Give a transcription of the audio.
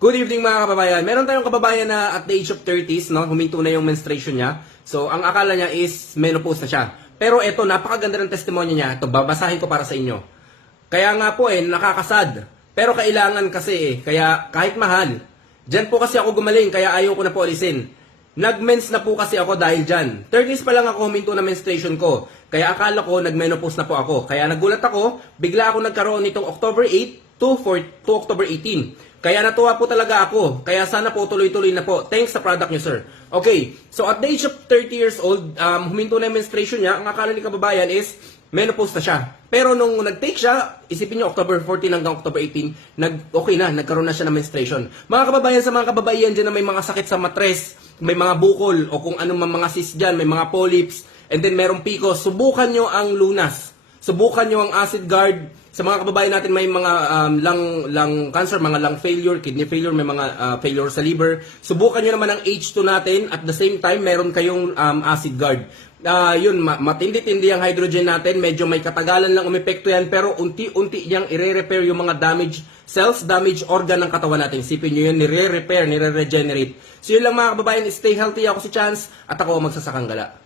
Good evening mga kababayan. Meron tayong kababayan na at the age of 30s, no, huminto na yung menstruation niya. So, ang akala niya is menopause na siya. Pero eto, napakaganda ng testimonya niya. Ito, babasahin ko para sa inyo. Kaya nga po nakakasad. Pero kailangan kasi kaya kahit mahal. Diyan po kasi ako gumaling, kaya ayaw ko na po alisin. Nag-mens na po kasi ako dahil dyan. 30s pa lang ako huminto na menstruation ko. Kaya akala ko nag-menopause na po ako. Kaya nagulat ako, bigla ako nagkaroon nitong October 8 to October 18. Kaya natuwa po talaga ako. Kaya sana po tuloy-tuloy na po. Thanks sa product niyo, sir. Okay, so at the age of 30 years old, huminto na yung menstruation niya. Ang akala ni kababayan is menopause na siya. Pero nung nag-take siya, isipin niyo October 14 hanggang October 18, okay na, nagkaroon na siya ng menstruation. Mga kababayan, sa mga kababayan dyan na may mga sakit sa matres, may mga bukol, o kung anong mga cyst dyan, may mga polyps, and then merong PCOS, subukan nyo ang Lunas. Subukan nyo ang Acid Guard. Sa mga kababayan natin may mga lung cancer, mga lung failure, kidney failure, may mga failure sa liver. Subukan nyo naman ang H2 natin. At the same time, meron kayong Acid Guard. Yun, matindi-tindi ang hydrogen natin. Medyo may katagalan lang umepekto yan. Pero unti-unti niyang ire-repair yung mga damaged cells, damaged organ ng katawan natin. Sipin nyo yun, nire-repair, nire-regenerate. So yun lang mga kababayan, stay healthy. Ako si Chance at ako magsasakang gala.